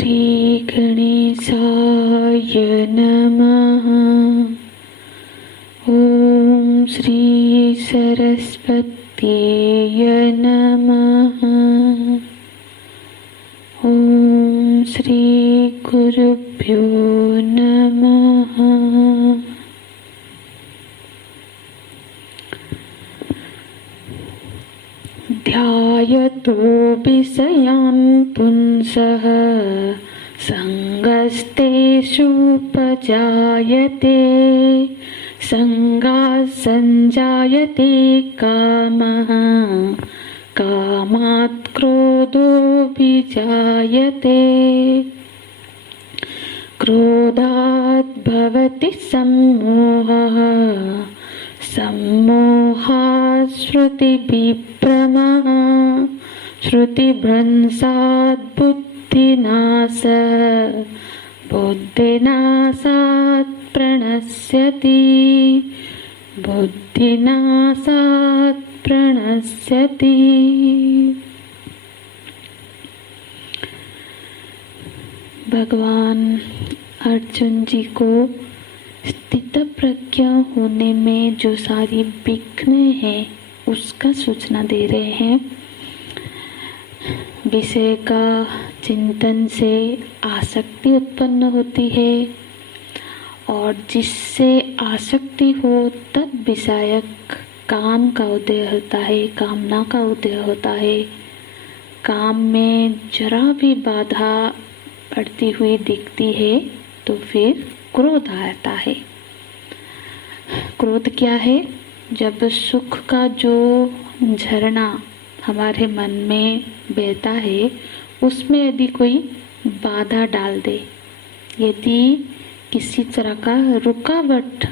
श्री गणेशाय नमः। ओम श्री सरस्वतीय नमः। ओम श्री गुरुभ्यो नमः। ध्यायतो विषयान् पुंसः संगस्तेषुपजायते संगात् संजायते कामः कामात् क्रोधो विजायते क्रोधात् भवति सम्मोहः सम्मोहात् श्रुतिविभ्रमः श्रुतिभ्रंशात् बुद्धिनाशः बुद्धिनाशात् प्रणश्यति बुद्धिनाशात् प्रणश्यति। भगवान अर्जुन जी को स्थित प्रज्ञ होने में जो सारी विघ्न है उसका सूचना दे रहे हैं। विषय का चिंतन से आसक्ति उत्पन्न होती है और जिससे आसक्ति हो तद विषयक काम का उदय होता है, कामना का उदय होता है। काम में जरा भी बाधा पड़ती हुई दिखती है तो फिर क्रोध आता है। क्रोध क्या है? जब सुख का जो झरना हमारे मन में बहता है उसमें यदि कोई बाधा डाल दे, यदि किसी तरह का रुकावट,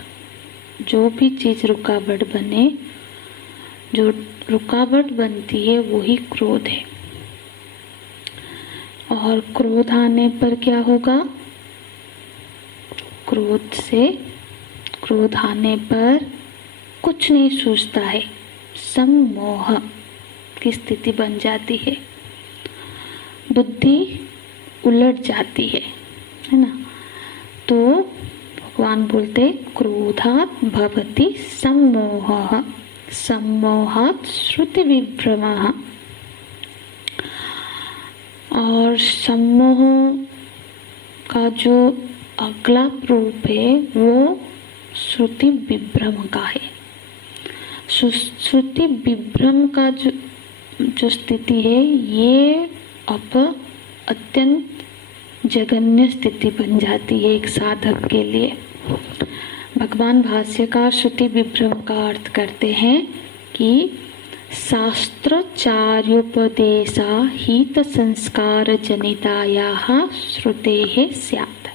जो भी चीज़ रुकावट बने, जो रुकावट बनती है वही क्रोध है। और क्रोध आने पर क्या होगा? क्रोध आने पर कुछ नहीं सूझता है, सम्मोह की स्थिति बन जाती है, बुद्धि उलट जाती है ना। तो भगवान बोलते क्रोधात् भवति सम्मोहः सम्मोहात् श्रुति विभ्रमः। और सम्मोह का जो अगला रूप है वो श्रुति विभ्रम का है। श्रुति विभ्रम का जो स्थिति है ये अब अत्यंत जघन्य स्थिति बन जाती है एक साधक के लिए। भगवान भाष्यकार श्रुति विभ्रम का अर्थ करते हैं कि शास्त्राचार्योपदेशा हित संस्कार जनितायाः श्रुतेः स्यात्।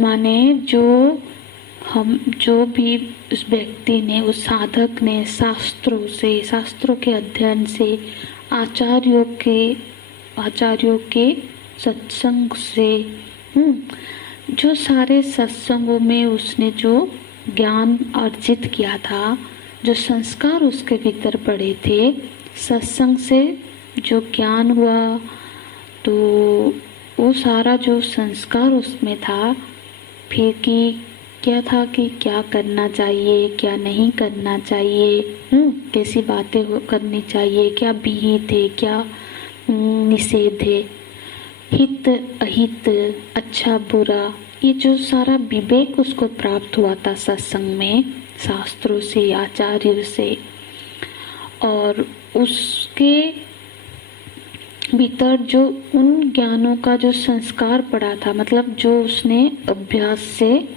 माने जो भी उस व्यक्ति ने, उस साधक ने शास्त्रों के अध्ययन से, आचार्यों के सत्संग से, जो सारे सत्संगों में उसने जो ज्ञान अर्जित किया था, जो संस्कार उसके भीतर पड़े थे, सत्संग से जो ज्ञान हुआ, तो वो सारा जो संस्कार उसमें था, फिर क्या था कि क्या करना चाहिए, क्या नहीं करना चाहिए, कैसी बातें करनी चाहिए, क्या विहित है, क्या निषेध है, हित अहित, अच्छा बुरा, ये जो सारा विवेक उसको प्राप्त हुआ था सत्संग में, शास्त्रों से, आचार्यों से, और उसके भीतर जो उन ज्ञानों का जो संस्कार पड़ा था, मतलब जो उसने अभ्यास से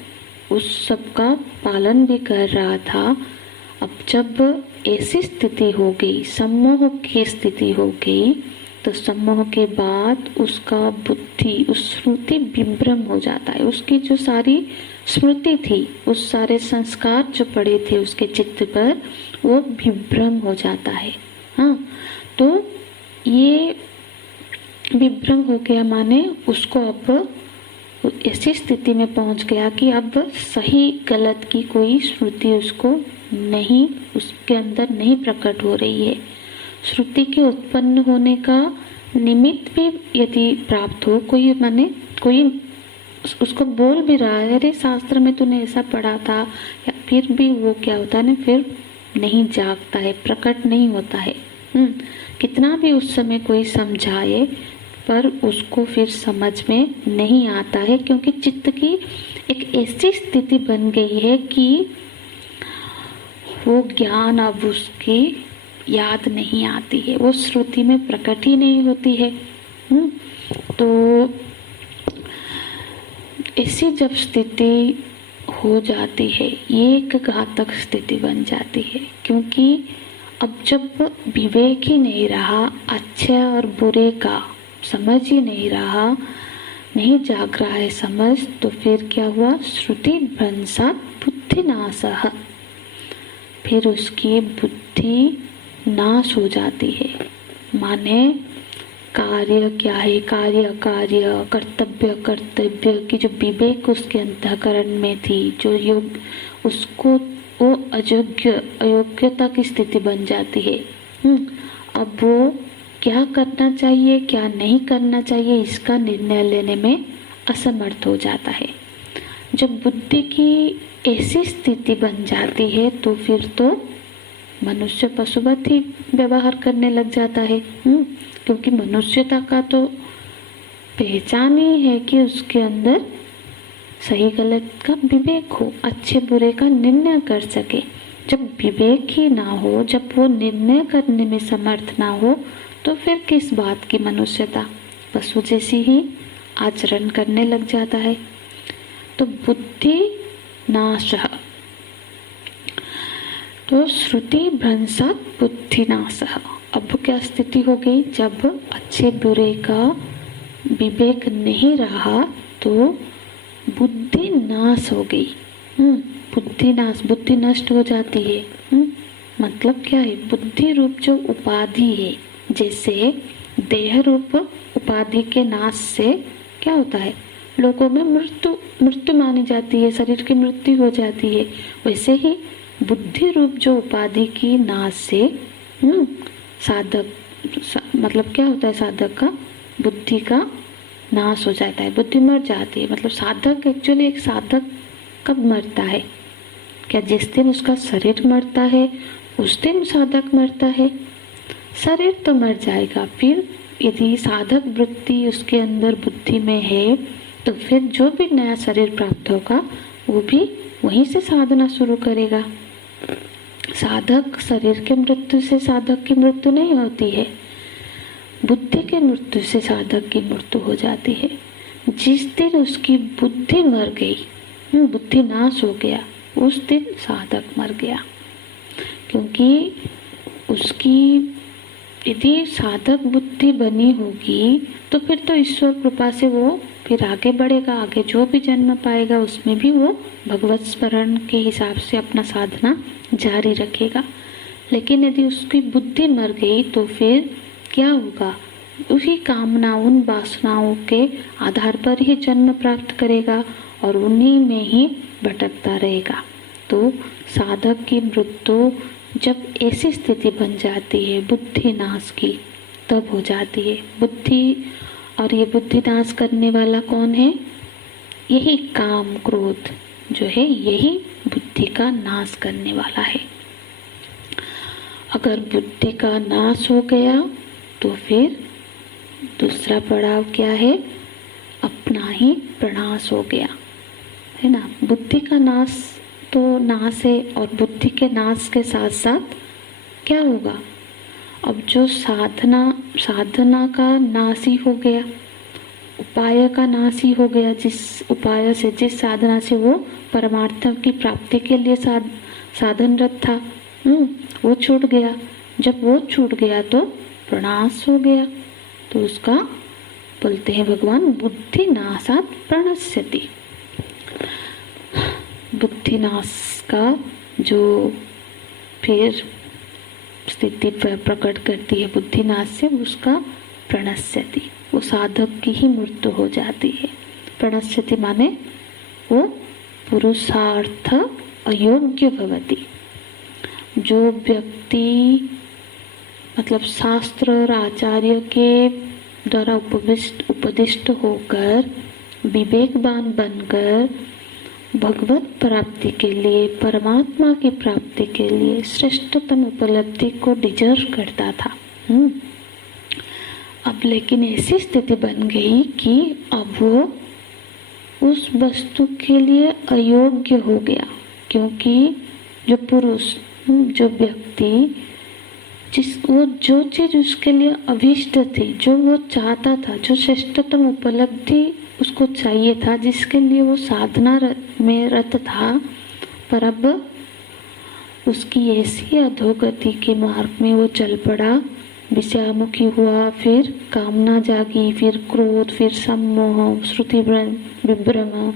उस सब का पालन भी कर रहा था। अब जब ऐसी स्थिति हो गई, सम्मोह की स्थिति हो गई, तो सम्मोह के बाद उसका बुद्धि उस श्रुति विभ्रम हो जाता है। उसकी जो सारी स्मृति थी, उस सारे संस्कार जो पड़े थे उसके चित्त पर, वो विभ्रम हो जाता है। हाँ, तो ये विभ्रम हो गया, माने उसको अब ऐसी स्थिति में पहुंच गया कि अब सही गलत की कोई श्रुति उसको नहीं, उसके अंदर नहीं प्रकट हो रही है। श्रुति के उत्पन्न होने का निमित्त भी यदि प्राप्त हो, कोई माने कोई उसको बोल भी रहा है, अरे शास्त्र में तूने ऐसा पढ़ा था, या फिर भी वो क्या होता है ना, फिर नहीं जागता है, प्रकट नहीं होता है। कितना भी उस समय कोई समझाए पर उसको फिर समझ में नहीं आता है, क्योंकि चित्त की एक ऐसी स्थिति बन गई है कि वो ज्ञान अब उसकी याद नहीं आती है, वो श्रुति में प्रकट ही नहीं होती है। तो ऐसी जब स्थिति हो जाती है, ये एक घातक स्थिति बन जाती है, क्योंकि अब जब विवेक ही नहीं रहा, अच्छे और बुरे का समझ ही नहीं रहा, नहीं जाग रहा है समझ, तो फिर क्या हुआ, श्रुति भ्रंशात् बुद्धिनाशः, फिर उसकी बुद्धि नाश हो जाती है। माने कार्य क्या है, कार्य कार्य, कर्तव्य कर्तव्य की जो विवेक उसके अंतःकरण में थी, जो योग, उसको वो अयोग्यता की स्थिति बन जाती है। अब वो क्या करना चाहिए क्या नहीं करना चाहिए इसका निर्णय लेने में असमर्थ हो जाता है। जब बुद्धि की ऐसी स्थिति बन जाती है तो फिर तो मनुष्य पशुवत ही व्यवहार करने लग जाता है। क्योंकि मनुष्यता का तो पहचान ही है कि उसके अंदर सही गलत का विवेक हो, अच्छे बुरे का निर्णय कर सके। जब विवेक ही ना हो, जब वो निर्णय करने में समर्थ ना हो, तो फिर किस बात की मनुष्यता, पशु जैसी ही आचरण करने लग जाता है। तो बुद्धि नाशः, तो श्रुति भ्रंशात् बुद्धिनाशः। अब क्या स्थिति हो गई, जब अच्छे बुरे का विवेक नहीं रहा तो बुद्धि नाश हो गई। बुद्धि नाश, बुद्धि नष्ट हो जाती है। मतलब क्या है, बुद्धि रूप जो उपाधि है, जैसे देह रूप उपाधि के नाश से क्या होता है, लोगों में मृत्यु मानी जाती है, शरीर की मृत्यु हो जाती है। वैसे ही बुद्धि रूप जो उपाधि की नाश से साधक मतलब क्या होता है, साधक का बुद्धि का नाश हो जाता है, बुद्धि मर जाती है। मतलब साधक एक्चुअली, एक साधक कब मरता है, क्या जिस दिन उसका शरीर मरता है उस दिन साधक मरता है? शरीर तो मर जाएगा, फिर यदि साधक वृत्ति उसके अंदर बुद्धि में है तो फिर जो भी नया शरीर प्राप्त होगा वो भी वहीं से साधना शुरू करेगा। साधक शरीर के मृत्यु से साधक की मृत्यु नहीं होती है, बुद्धि के मृत्यु से साधक की मृत्यु हो जाती है। जिस दिन उसकी बुद्धि मर गई, बुद्धि नाश हो गया, उस दिन साधक मर गया। क्योंकि उसकी यदि साधक बुद्धि बनी होगी तो फिर तो ईश्वर कृपा से वो फिर आगे बढ़ेगा, आगे जो भी जन्म पाएगा उसमें भी वो भगवत स्मरण के हिसाब से अपना साधना जारी रखेगा। लेकिन यदि उसकी बुद्धि मर गई तो फिर क्या होगा, उसी कामना, उन वासनाओं के आधार पर ही जन्म प्राप्त करेगा और उन्हीं में ही भटकता रहेगा। तो साधक की मृत्यु जब ऐसी स्थिति बन जाती है बुद्धि नाश की, तब हो जाती है। बुद्धि, और ये बुद्धि नाश करने वाला कौन है, यही काम क्रोध जो है, यही बुद्धि का नाश करने वाला है। अगर बुद्धि का नाश हो गया तो फिर दूसरा पड़ाव क्या है, अपना ही प्रणाश हो गया, है ना। बुद्धि का नाश तो नाश है, और बुद्धि के नाश के साथ साथ क्या होगा, अब जो साधना का नाश ही हो गया, उपाय का नाश ही हो गया। जिस उपाय से, जिस साधना से वो परमार्थ की प्राप्ति के लिए साधनरत था, वो छूट गया। जब वो छूट गया तो प्रणाश हो गया। तो उसका बोलते हैं भगवान, बुद्धि नाशात् प्रणश्यति। बुद्धि नाश का जो फिर स्थिति प्रकट करती है बुद्धि नाश से, उसका प्रणश्यति, वो साधक की ही मृत्यु हो जाती है। प्रणश्यति माने वो पुरुषार्थ अयोग्य भवति। जो व्यक्ति मतलब शास्त्र और आचार्य के द्वारा उपदिष्ट होकर विवेकवान बनकर भगवत प्राप्ति के लिए, परमात्मा की प्राप्ति के लिए श्रेष्ठतम उपलब्धि को डिजर्व करता था। अब लेकिन ऐसी स्थिति बन गई कि अब वो उस वस्तु के लिए अयोग्य हो गया, क्योंकि जो पुरुष, जो व्यक्ति, जो चीज उसके लिए अभीष्ट थी, जो वो चाहता था, जो श्रेष्ठतम उपलब्धि उसको चाहिए था, जिसके लिए वो साधना में रत था, पर अब उसकी ऐसी अधोगति के मार्ग में वो चल पड़ा, विषयामुखी हुआ, फिर कामना जागी, फिर क्रोध, फिर सम्मोह, श्रुति विभ्रम,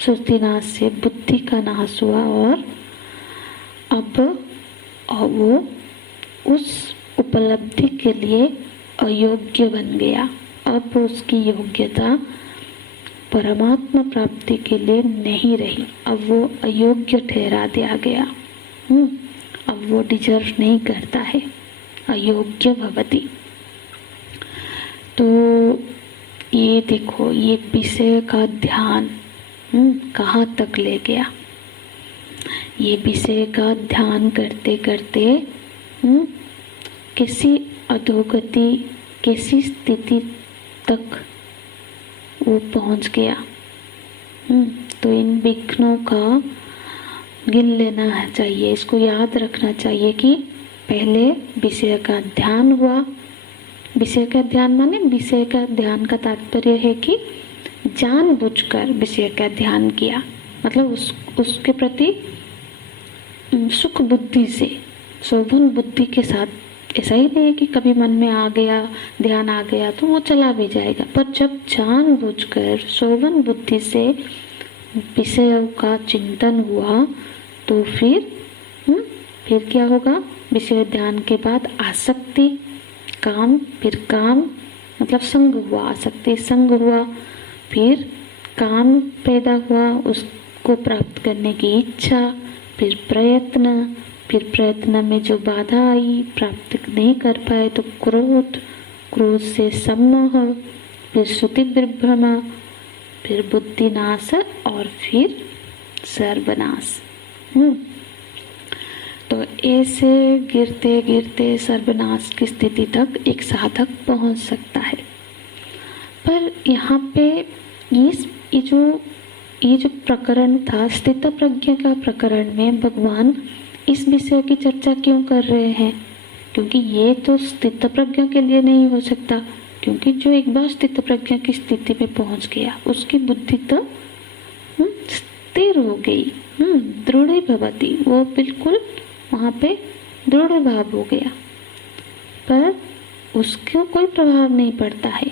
श्रुति नाश से बुद्धि का नाश हुआ, और अब वो उस उपलब्धि के लिए अयोग्य बन गया। अब उसकी योग्यता परमात्मा प्राप्ति के लिए नहीं रही, अब वो अयोग्य ठहरा दिया गया। अब वो डिजर्व नहीं करता है, अयोग्य भवति। तो ये देखो, ये विषय का ध्यान कहाँ तक ले गया। ये विषय का ध्यान करते करते किसी अधोगति, किसी स्थिति तक वो पहुंच गया। तो इन विघ्नों का गिन लेना चाहिए, इसको याद रखना चाहिए कि पहले विषय का ध्यान हुआ। विषय का ध्यान माने, विषय का ध्यान का तात्पर्य है कि जानबूझकर विषय का ध्यान किया, मतलब उसके प्रति सुख बुद्धि से, शोभन बुद्धि के साथ। ऐसा ही नहीं है कि कभी मन में आ गया, ध्यान आ गया तो वो चला भी जाएगा, पर जब जानबूझकर शोभन बुद्धि से विषयों का चिंतन हुआ तो फिर क्या होगा। विषय ध्यान के बाद आसक्ति, काम, फिर काम मतलब संग हुआ, आसक्ति संग हुआ, फिर काम पैदा हुआ, उसको प्राप्त करने की इच्छा, फिर प्रयत्न, फिर प्रयत्न में जो बाधा आई, प्राप्त नहीं कर पाए तो क्रोध, क्रोध से सम्मोह, फिर श्रुति विभ्रम, फिर बुद्धि नाश और फिर सर्वनाश। तो ऐसे गिरते गिरते सर्वनाश की स्थिति तक एक साधक पहुंच सकता है। पर यहाँ पे ये जो प्रकरण था, स्थित प्रज्ञा का प्रकरण में भगवान इस विषय की चर्चा क्यों कर रहे हैं? क्योंकि ये तो स्थित प्रज्ञा के लिए नहीं हो सकता, क्योंकि जो एक बार स्थित प्रज्ञा की स्थिति में पहुंच गया उसकी बुद्धि तो स्थिर हो गई, दृढ़ भवति, वो बिल्कुल वहाँ पे दृढ़ भाव हो गया, पर उसको कोई प्रभाव नहीं पड़ता है।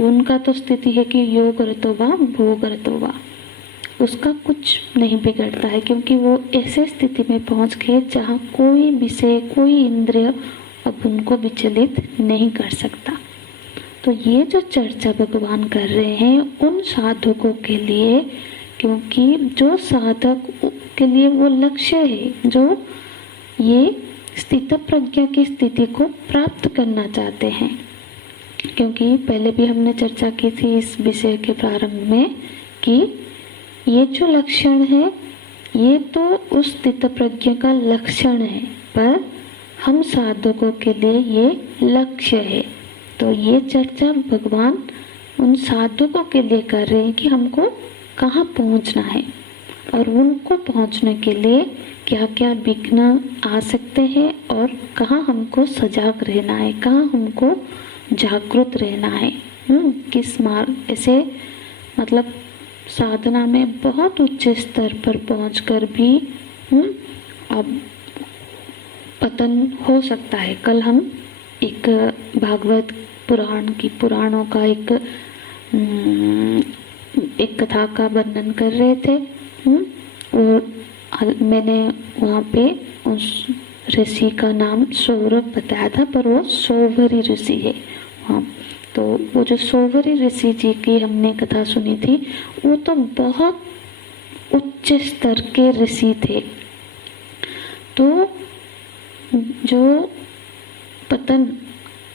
उनका तो स्थिति है कि योग रतो वा भोग रतो वा, उसका कुछ नहीं बिगड़ता है, क्योंकि वो ऐसे स्थिति में पहुंच गए जहाँ कोई विषय, कोई इंद्रिय अब उनको विचलित नहीं कर सकता। तो ये जो चर्चा भगवान कर रहे हैं उन साधकों के लिए, क्योंकि जो साधक के लिए वो लक्ष्य है, जो ये स्थित प्रज्ञा की स्थिति को प्राप्त करना चाहते हैं। क्योंकि पहले भी हमने चर्चा की थी इस विषय के प्रारंभ में कि ये जो लक्षण है ये तो उस स्थित प्रज्ञा का लक्षण है, पर हम साधकों के लिए ये लक्ष्य है। तो ये चर्चा भगवान उन साधकों के लिए कर रहे हैं कि हमको कहाँ पहुँचना है और उनको पहुँचने के लिए क्या क्या विघ्न आ सकते हैं और कहाँ हमको सजग रहना है, कहाँ हमको जागरूक रहना है। किस मार्ग, ऐसे मतलब साधना में बहुत उच्च स्तर पर पहुंचकर भी अब पतन हो सकता है। कल हम एक भागवत पुराणों का एक कथा का वर्णन कर रहे थे, और मैंने वहाँ पे उस ऋषि का नाम सौरभ बताया था, पर वो सौभरी ऋषि है। हाँ, तो वो जो सौभरी ऋषि जी की हमने कथा सुनी थी, वो तो बहुत उच्च स्तर के ऋषि थे। तो जो पतन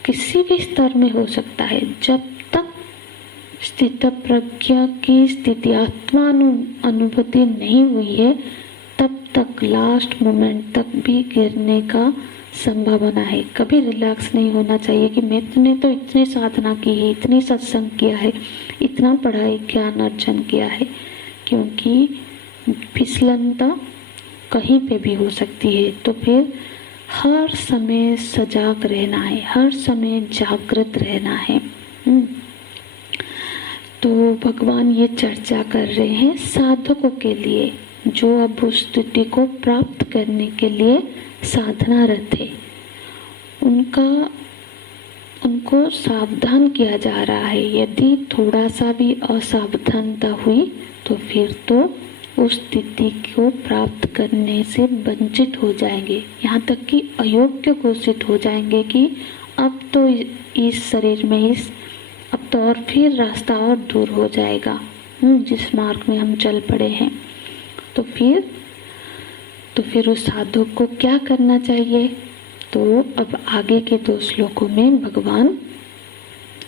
किसी भी स्तर में हो सकता है। जब तक स्थित प्रज्ञा की स्थिति आत्मा अनुभूति नहीं हुई है तब तक लास्ट मोमेंट तक भी गिरने का संभावना है। कभी रिलैक्स नहीं होना चाहिए कि मैंने तो इतनी साधना की है, इतनी सत्संग किया है, इतना पढ़ाई ज्ञान अर्जन किया है, क्योंकि फिसलन तो कहीं पे भी हो सकती है। तो फिर हर समय सजग रहना है, हर समय जागृत रहना है। तो भगवान ये चर्चा कर रहे हैं साधकों के लिए जो अब उस स्थिति को प्राप्त करने के लिए साधनारत है। उनको सावधान किया जा रहा है। यदि थोड़ा सा भी असावधानता हुई तो फिर तो उस स्थिति को प्राप्त करने से वंचित हो जाएंगे, यहाँ तक कि अयोग्य घोषित हो जाएंगे कि अब तो इस शरीर में अब तो और फिर रास्ता और दूर हो जाएगा जिस मार्ग में हम चल पड़े हैं। तो फिर उस साधक को क्या करना चाहिए? तो अब आगे के 2 श्लोकों में भगवान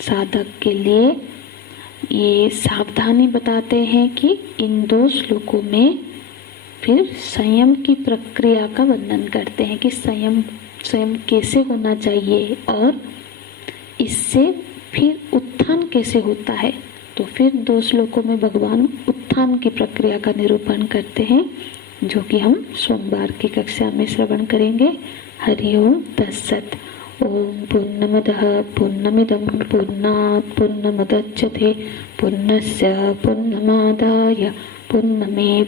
साधक के लिए ये सावधानी बताते हैं कि इन 2 श्लोकों में फिर संयम की प्रक्रिया का वर्णन करते हैं कि संयम कैसे होना चाहिए और इससे फिर उत्थान कैसे होता है। तो फिर 2 श्लोकों में भगवान उत्थान की प्रक्रिया का निरूपण करते हैं, जो कि हम सोमवार की कक्षा में श्रवण करेंगे। हरि ओम तत्सत। ओम पूर्णमदः पूर्णमिदं पूर्णात् पूर्णमुदच्यते पूर्णस्य पूर्णमादाय पूर्णमेवावशिष्यते।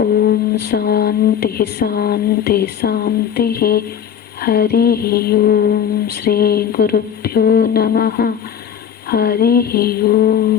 ओम शांति शांति शांतिः। हरि ओम। श्री गुरुभ्यो नमः। हरि ओम।